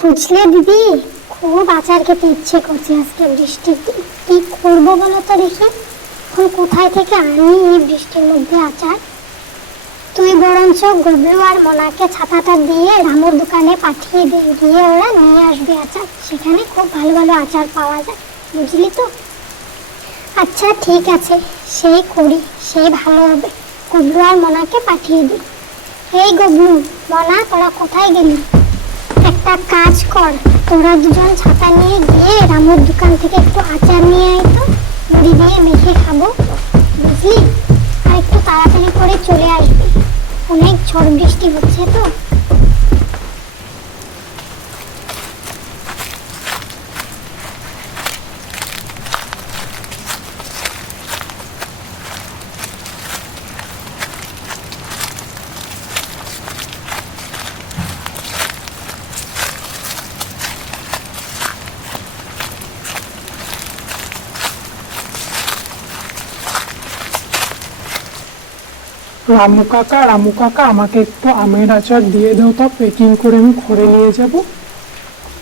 বুঝলে দিদি, খুব আচার খেতে ইচ্ছে করছে আজকে বৃষ্টির দিন। কি করব বলো তো দেখি? এখন কোথায় থেকে আনি এই বৃষ্টির মধ্যে আচার? তুই বরঞ্চ গবলু আর মোনাকে ছাতাটা দিয়ে রামুর দোকানে পাঠিয়ে দে, গিয়ে ওরা নিয়ে আসবে আচার। সেখানে খুব ভালো ভালো আচার পাওয়া যায়, বুঝলি তো? আচ্ছা ঠিক আছে, সেই করি, সেই ভালো হবে। গবলু আর মনাকে পাঠিয়ে দিই। এই গবলু মনা তোরা কোথায় গেলি? একটা কাজ কর। তোরা দুজন ছাতা নিয়ে গিয়ে রামুর দোকান থেকে একটু আচার নিয়ে আয় তো। মুড়ি দিয়ে মেখে খাব। বুঝলি? আর একটু তাড়াতাড়ি করে চলে আসবি। অনেক ঝড় বৃষ্টি হচ্ছে তো। রামু কাকা রামু কাকা, আমাকে একটু আমের আচার দিয়ে দাও তো, প্যাকিং করে আমি ঘরে নিয়ে যাব।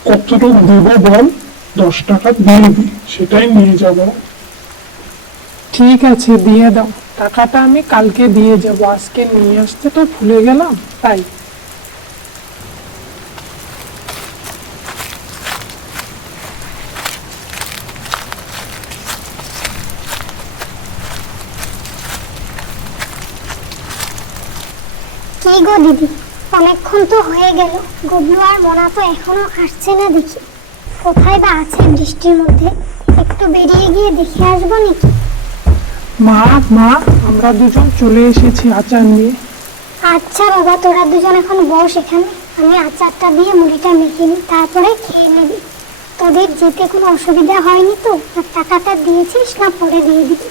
কতটুকু দেবো বল? দশ টাকা দিয়ে দিই সেটাই নিয়ে যাব। ঠিক আছে, দিয়ে দাও। টাকাটা আমি কালকে দিয়ে যাব, আজকে নিয়ে আসতে তো ভুলে গেলাম, তাই। কি গো দিদি? অনেকক্ষণ তো হয়ে গেল। গবলু আর মনা তো এখনও আসছে না দেখি। কোথায় বা আছে বৃষ্টির মধ্যে? একটু বেরিয়ে গিয়ে দেখে আসব নাকি? মা মা আমরা দুজন চলে এসেছি আচার নিয়ে। আচ্ছা বাবা তোরা দুজন এখন বস এখানে। আমি আচারটা দিয়ে মুড়িটা মেখে নিই তারপরে খেয়ে নেবি। তোদের যেতে কোনো অসুবিধা হয়নি তো? আর টাকাটা দিয়েছিস না পরে দিয়ে দিবি?